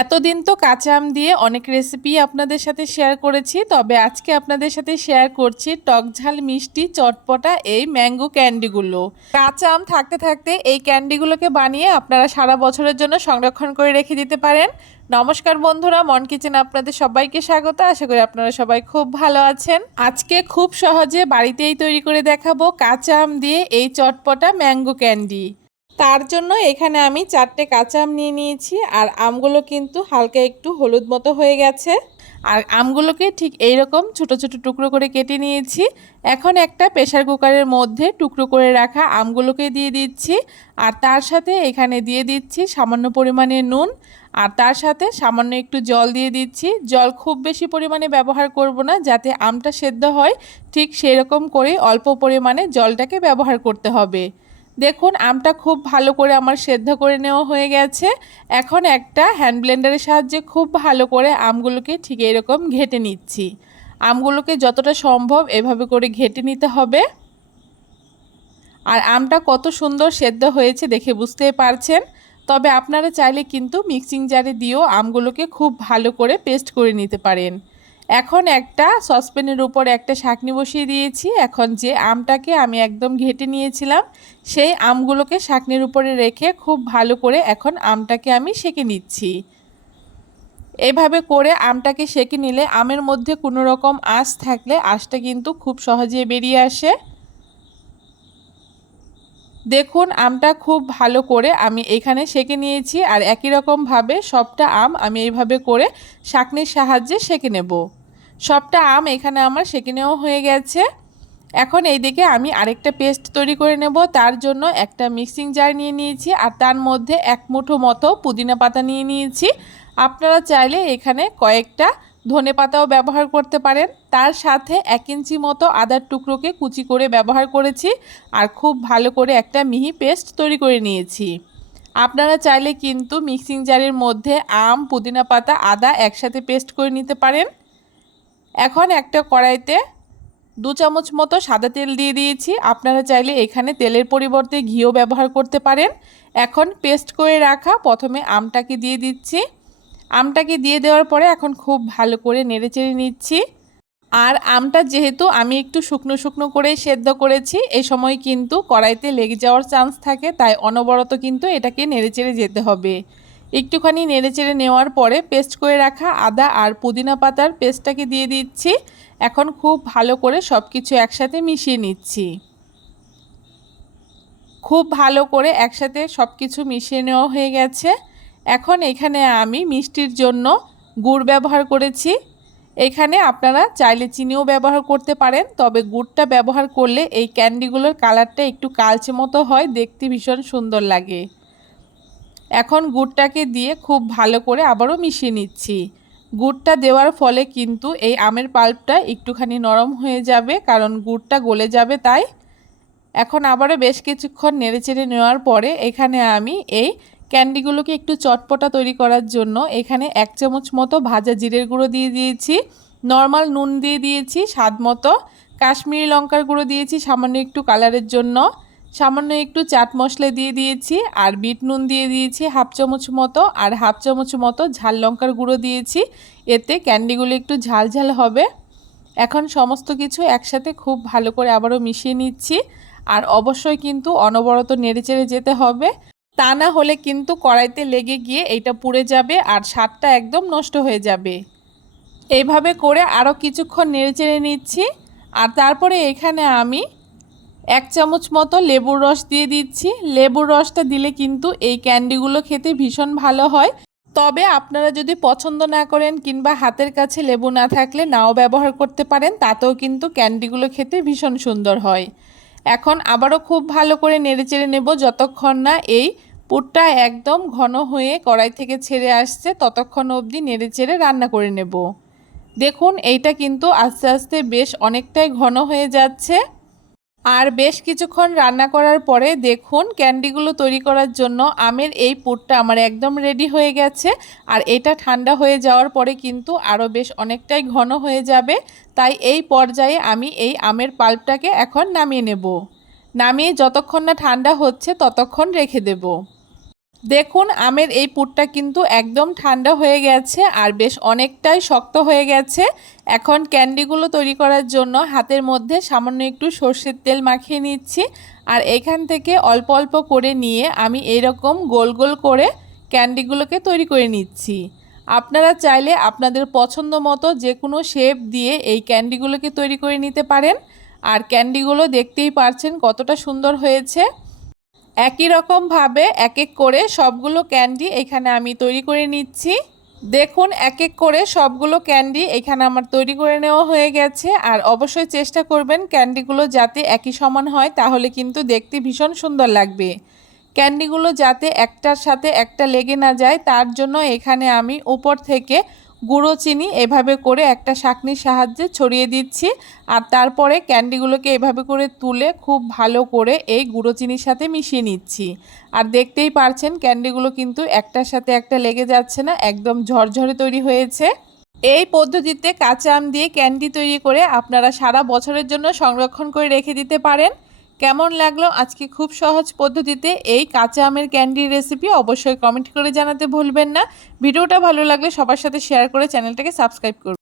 এতদিন তো কাঁচা আম দিয়ে অনেক রেসিপি আপনাদের সাথে শেয়ার করেছি, তবে আজকে আপনাদের সাথে শেয়ার করছি টক ঝাল মিষ্টি চটপটা এই ম্যাঙ্গো ক্যান্ডিগুলো। কাঁচা আম থাকতে থাকতে এই ক্যান্ডিগুলোকে বানিয়ে আপনারা সারা বছরের জন্য সংরক্ষণ করে রেখে দিতে পারেন। নমস্কার বন্ধুরা, মন কিচেন আপনাদের সবাইকে স্বাগত। আশা করি আপনারা সবাই খুব ভালো আছেন। আজকে খুব সহজে বাড়িতেই তৈরি করে দেখাবো কাঁচা আম দিয়ে এই চটপটা ম্যাঙ্গো ক্যান্ডি। তার জন্য এখানে আমি 4টে কাঁচা আম নিয়ে নিয়েছি, আর আমগুলো কিন্তু হালকা একটু হলুদ মতো হয়ে গেছে। আর আমগুলোকে ঠিক এইরকম ছোট ছোট টুকরো করে কেটে নিয়েছি। এখন একটা প্রেসার কুকারের মধ্যে টুকরো করে রাখা আমগুলোকে দিয়ে দিচ্ছি, আর তার সাথে এখানে দিয়ে দিচ্ছি সামান্য পরিমাণে নুন, আর তার সাথে সামান্য একটু জল দিয়ে দিচ্ছি। জল খুব বেশি পরিমাণে ব্যবহার করব না, যাতে আমটা সেদ্ধ হয় ঠিক সেরকম করে অল্প পরিমাণে জলটাকে ব্যবহার করতে হবে। দেখুন আমটা খুব ভালো করে আমার সেদ্ধ করে নেওয়া হয়ে গেছে। এখন একটা হ্যান্ড ব্লেন্ডারের সাহায্যে খুব ভালো করে আমগুলোকে ঠিক এরকম ঘেটে নিচ্ছি। আমগুলোকে যতটা সম্ভব এভাবে করে ঘেটে নিতে হবে। আর আমটা কত সুন্দর সেদ্ধ হয়েছে দেখে বুঝতেই পারছেন। তবে আপনারা চাইলে কিন্তু মিক্সিং জারে দিয়েও আমগুলোকে খুব ভালো করে পেস্ট করে নিতে পারেন। এখন একটা সসপ্যানের উপর একটা ছাঁকনি বসিয়ে দিয়েছি। এখন যে আমটাকে আমি একদম ঘেটে নিয়েছিলাম সেই আমগুলোকে ছাঁকনির উপরে রেখে খুব ভালো করে এখন আমটাকে আমি সেঁকে নিচ্ছি। এইভাবে করে আমটাকে সেঁকে নিলে আমের মধ্যে কোনো রকম আঁশ থাকলে আঁশটা কিন্তু খুব সহজে বেরিয়ে আসে। দেখুন আমটা খুব ভালো করে আমি এখানে সেঁকে নিয়েছি, আর একই রকমভাবে সবটা আম আমি এইভাবে করে ছাঁকনির সাহায্যে সেঁকে নেব। সবটা আম এখানে আমার সেঁকে নেওয়া হয়ে গেছে। এখন এইদিকে আমি আরেকটা পেস্ট তৈরি করে নেব। তার জন্য একটা মিক্সিং জার নিয়ে নিয়েছি, আর তার মধ্যে এক মুঠো মতো পুদিনা পাতা নিয়ে নিয়েছি। আপনারা চাইলে এখানে কয়েকটা ধনেপাতাও ব্যবহার করতে পারেন। তার সাথে 1 ইঞ্চি মতো আদার টুকরোকে কুচি করে ব্যবহার করেছি, আর খুব ভালো করে একটা মিহি পেস্ট তৈরি করে নিয়েছি। আপনারা চাইলে কিন্তু মিক্সিং জারের মধ্যে আম, পুদিনা পাতা, আদা একসাথে পেস্ট করে নিতে পারেন। এখন একটা কড়াইতে 2 চামচ মতো সাদা তেল দিয়ে দিয়েছি। আপনারা চাইলে এখানে তেলের পরিবর্তে ঘিও ব্যবহার করতে পারেন। এখন পেস্ট করে রাখা প্রথমে আমটাকে দিয়ে দিচ্ছি। আমটাকে দিয়ে দেওয়ার পরে এখন খুব ভালো করে নেড়েচেড়ে নিচ্ছি। আর আমটা যেহেতু আমি একটু শুকনো শুকনো করে সেদ্ধ করেছি, এই সময় কিন্তু কড়াইতে লেগে যাওয়ার চান্স থাকে, তাই অনবরত কিন্তু এটাকে নেড়েচেড়ে যেতে হবে। একটুখানি নেড়েচেড়ে নেওয়ার পরে পেস্ট করে রাখা আদা আর পুদিনা পাতার পেস্টটাকে দিয়ে দিচ্ছি। এখন খুব ভালো করে সব কিছু একসাথে মিশিয়ে নিচ্ছি। খুব ভালো করে একসাথে সব কিছু মিশিয়ে নেওয়া হয়ে গেছে। এখন এখানে আমি মিষ্টির জন্য গুড় ব্যবহার করেছি। এখানে আপনারা চাইলে চিনিও ব্যবহার করতে পারেন, তবে গুড়টা ব্যবহার করলে এই ক্যান্ডিগুলোর কালারটা একটু কালচে মতো হয়, দেখতে ভীষণ সুন্দর লাগে। এখন গুড়টাকে দিয়ে খুব ভালো করে আবারও মিশিয়ে নিচ্ছি। গুড়টা দেওয়ার ফলে কিন্তু এই আমের পাল্পটা একটুখানি নরম হয়ে যাবে, কারণ গুড়টা গলে যাবে তাই। এখন আবারও বেশ কিছুক্ষণ নেড়েচেড়ে নেওয়ার পরে এখানে আমি এই ক্যান্ডিগুলোকে একটু চটপটা তৈরি করার জন্য এখানে 1 চামচ মতো ভাজা জিরের গুঁড়ো দিয়ে দিয়েছি, নর্মাল নুন দিয়ে দিয়েছি স্বাদ মতো, কাশ্মীরি লঙ্কার গুঁড়ো দিয়েছি সামান্য একটু কালারের জন্য, সামান্য একটু চাট মশলা দিয়ে দিয়েছি, আর বিট নুন দিয়ে দিয়েছি 1/2 চামচ মতো, আর 1/2 চামচ মতো ঝাল লঙ্কার গুঁড়ো দিয়েছি। এতে ক্যান্ডিগুলো একটু ঝাল ঝাল হবে। এখন সমস্ত কিছু একসাথে খুব ভালো করে আবারও মিশিয়ে নিচ্ছি। আর অবশ্যই কিন্তু অনবরত নেড়েচেড়ে যেতে হবে, তা না হলে কিন্তু কড়াইতে লেগে গিয়ে এইটা পুড়ে যাবে আর স্বাদটা একদম নষ্ট হয়ে যাবে। এইভাবে করে আরও কিছুক্ষণ নেড়েচেড়ে নিচ্ছি। আর তারপরে এখানে আমি 1 চামচ মতো লেবুর রস দিয়ে দিচ্ছি। লেবুর রসটা দিলে কিন্তু এই ক্যান্ডিগুলো খেতে ভীষণ ভালো হয়। তবে আপনারা যদি পছন্দ না করেন কিংবা হাতের কাছে লেবু না থাকলে নাও ব্যবহার করতে পারেন, তাতেও কিন্তু ক্যান্ডিগুলো খেতে ভীষণ সুন্দর হয়। এখন আবারও খুব ভালো করে নেড়েচেড়ে নেব যতক্ষণ না এই পুরটা একদম ঘন হয়ে কড়াই থেকে ছেড়ে আসছে, ততক্ষণ অবধি নেড়েচেড়ে রান্না করে নেব। দেখুন এইটা কিন্তু আস্তে আস্তে বেশ অনেকটাই ঘন হয়ে যাচ্ছে। আর বেশ কিছুক্ষণ রান্না করার পরে দেখুন ক্যান্ডিগুলো তৈরি করার জন্য আমের এই পুরটা আমার একদম রেডি হয়ে গেছে। আর এটা ঠান্ডা হয়ে যাওয়ার পরে কিন্তু আরও বেশ অনেকটাই ঘন হয়ে যাবে। তাই এই পর্যায়ে আমি এই আমের পাল্পটাকে এখন নামিয়ে নেব। নামিয়ে যতক্ষণ না ঠান্ডা হচ্ছে ততক্ষণ রেখে দেব। দেখুন আমের এই পুরটা কিন্তু একদম ঠান্ডা হয়ে গেছে আর বেশ অনেকটাই শক্ত হয়ে গেছে। এখন ক্যান্ডিগুলো তৈরি করার জন্য হাতের মধ্যে সামান্য একটু সর্ষের তেল মাখিয়ে নিচ্ছি। আর এখান থেকে অল্প অল্প করে নিয়ে আমি এইরকম গোল গোল করে ক্যান্ডিগুলোকে তৈরি করে নিচ্ছি। আপনারা চাইলে আপনাদের পছন্দ মতো যে কোনো শেপ দিয়ে এই ক্যান্ডিগুলোকে তৈরি করে নিতে পারেন। আর ক্যান্ডিগুলো দেখতেই পারছেন কতটা সুন্দর হয়েছে। একই রকমভাবে এক এক করে সবগুলো ক্যান্ডি এখানে আমি তৈরি করে নিচ্ছি। দেখুন এক এক করে সবগুলো ক্যান্ডি এখানে আমার তৈরি করে নেওয়া হয়ে গেছে। আর অবশ্যই চেষ্টা করবেন ক্যান্ডিগুলো যাতে একই সমান হয়, তাহলে কিন্তু দেখতে ভীষণ সুন্দর লাগবে। ক্যান্ডিগুলো যাতে একটার সাথে একটা লেগে না যায় তার জন্য এখানে আমি উপর থেকে গুঁড়ো চিনি এভাবে করে একটা ছাঁকনির সাহায্যে ছড়িয়ে দিচ্ছি। আর তারপরে ক্যান্ডিগুলোকে এভাবে করে তুলে খুব ভালো করে এই গুঁড়ো চিনির সাথে মিশিয়ে নিচ্ছি। আর দেখতেই পারছেন ক্যান্ডিগুলো কিন্তু একটার সাথে একটা লেগে যাচ্ছে না, একদম ঝরঝরে তৈরি হয়েছে। এই পদ্ধতিতে কাঁচা আম দিয়ে ক্যান্ডি তৈরি করে আপনারা সারা বছরের জন্য সংরক্ষণ করে রেখে দিতে পারেন। কেমন লাগলো আজকে খুব সহজ পদ্ধতিতে এই কাঁচা আমের ক্যান্ডির রেসিপি অবশ্যই কমেন্ট করে জানাতে ভুলবেন না। ভিডিওটা ভালো লাগলে সবার সাথে শেয়ার করে চ্যানেলটাকে সাবস্ক্রাইব করুন।